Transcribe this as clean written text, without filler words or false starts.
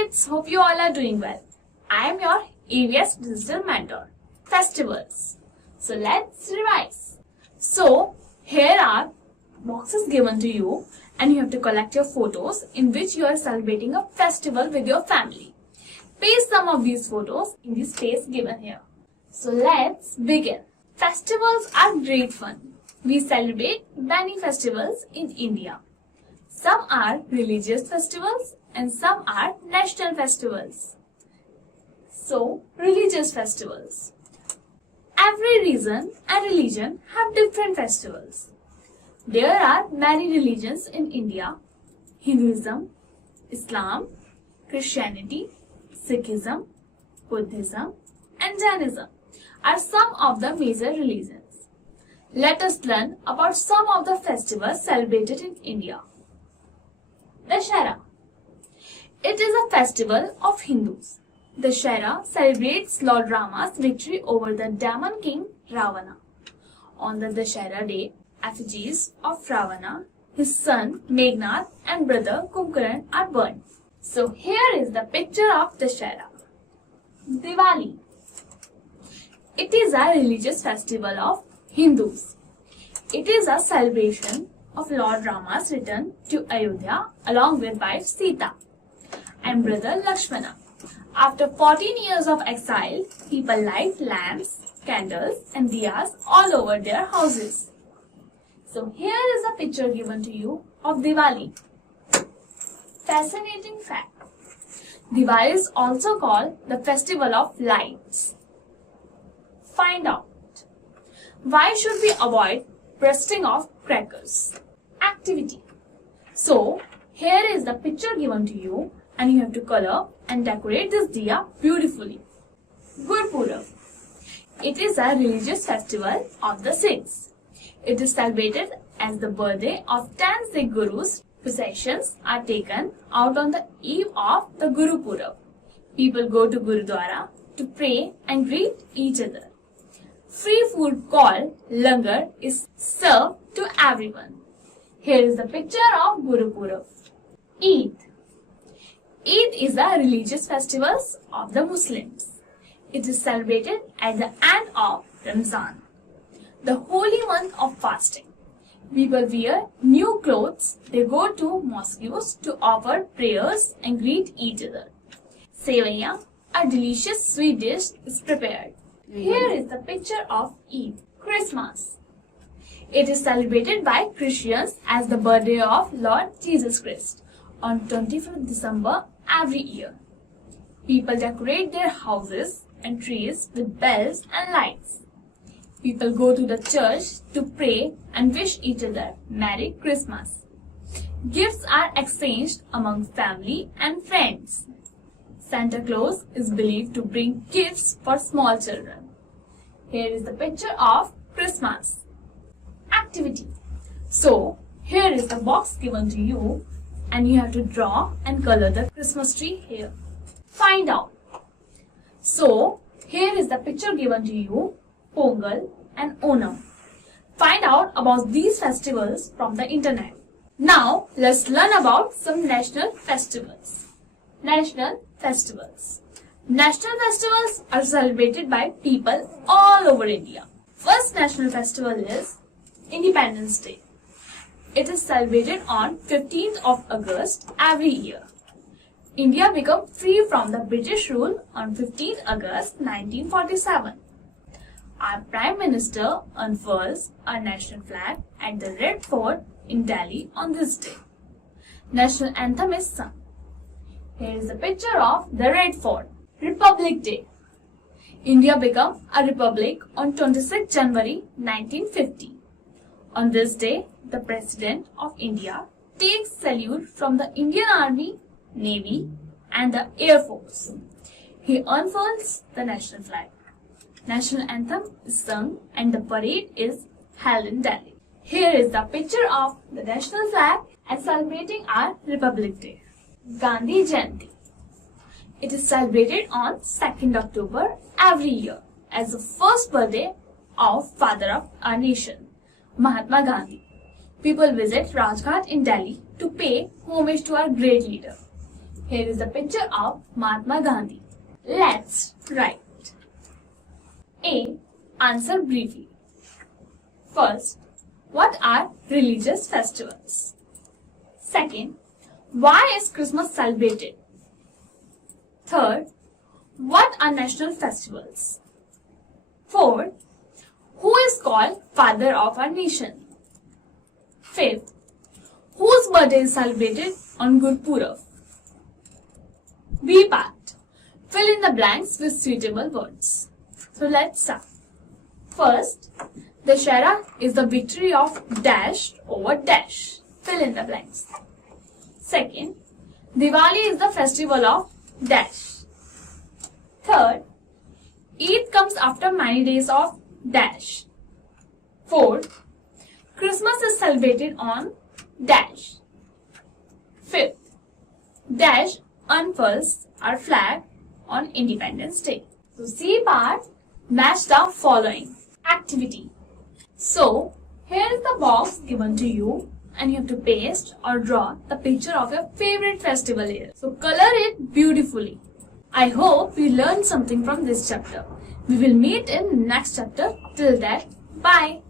kids, hope you all are doing well. I am your AVS Digital Mentor. Festivals. So let's revise. So here are boxes given to you and you have to collect your photos in which you are celebrating a festival with your family. Paste some of these photos in the space given here. So let's begin. Festivals are great fun. We celebrate many festivals in India. Some are religious festivals and some are national festivals. So, religious festivals. Every region and religion have different festivals. There are many religions in India: Hinduism, Islam, Christianity, Sikhism, Buddhism, and Jainism are some of the major religions. Let us learn about some of the festivals celebrated in India. Dussehra. It is a festival of Hindus. Dussehra celebrates Lord Rama's victory over the demon king Ravana. On the Dussehra day, effigies of Ravana, his son Meghnad and brother Kumbhakarna are burned. So here is the picture of Dussehra. Diwali. It is a religious festival of Hindus. It is a celebration of Lord Rama's return to Ayodhya along with wife Sita and brother Lakshmana. After 14 years of exile, people light lamps, candles and diyas all over their houses. So here is a picture given to you of Diwali. Fascinating fact. Diwali is also called the festival of lights. Find out. Why should we avoid bursting of crackers? Activity. So, here is the picture given to you and you have to color and decorate this diya beautifully. Gurpurab. It is a religious festival of the Sikhs. It is celebrated as the birthday of 10 Sikh Gurus. Processions are taken out on the eve of the Gurpurab. People go to Gurudwara to pray and greet each other. Free food called langar is served to everyone. Here is the picture of Gurpurab. Eid. Eid is a religious festival of the Muslims. It is celebrated at the end of Ramzan, the holy month of fasting. People wear new clothes. They go to mosques to offer prayers and greet each other. Sevaiya, a delicious sweet dish, is prepared. Here is the picture of Eid. Christmas. It is celebrated by Christians as the birthday of Lord Jesus Christ on 25th December every year. People decorate their houses and trees with bells and lights. People go to the church to pray and wish each other Merry Christmas. Gifts are exchanged among family and friends. Santa Claus is believed to bring gifts for small children. Here is the picture of Christmas. Activity. So, here is the box given to you and you have to draw and color the Christmas tree here. Find out. So, here is the picture given to you, Pongal and Onam. Find out about these festivals from the internet. Now, let's learn about some national festivals. National festivals. National festivals are celebrated by people all over India. First national festival is Independence Day. It is celebrated on 15th of August every year. India became free from the British rule on 15th August 1947. Our Prime Minister unfurls our national flag at the Red Fort in Delhi on this day. National anthem is sung. Here is a picture of the Red Fort. Republic Day. India became a republic on 26 January 1950. On this day, the President of India takes salute from the Indian Army, Navy and the Air Force. He unfurls the national flag. National anthem is sung and the parade is held in Delhi. Here is the picture of the national flag and celebrating our Republic Day. Gandhi Jayanti. It is celebrated on 2nd October every year as the first birthday of father of our nation, Mahatma Gandhi. People visit Rajghat in Delhi to pay homage to our great leader. Here is a picture of Mahatma Gandhi. Let's write. A. Answer briefly. First, what are religious festivals? Second, why is Christmas celebrated? Third, what are national festivals? Fourth, who is called father of our nation? Fifth, whose birthday is celebrated on Gurpurav? B part. Fill in the blanks with suitable words. So let's start. First, Dussehra is the victory of dash over dash. Fill in the blanks. Second, Diwali is the festival of dash. Third, Eid comes after many days of dash. Fourth, Christmas is celebrated on dash. Fifth, dash unfurls our flag on Independence Day. So C part, match the following. Activity. So here is the box given to you and you have to paste or draw the picture of your favorite festival here. So color it beautifully. I hope you learned something from this chapter. We will meet in next chapter. Till then, bye.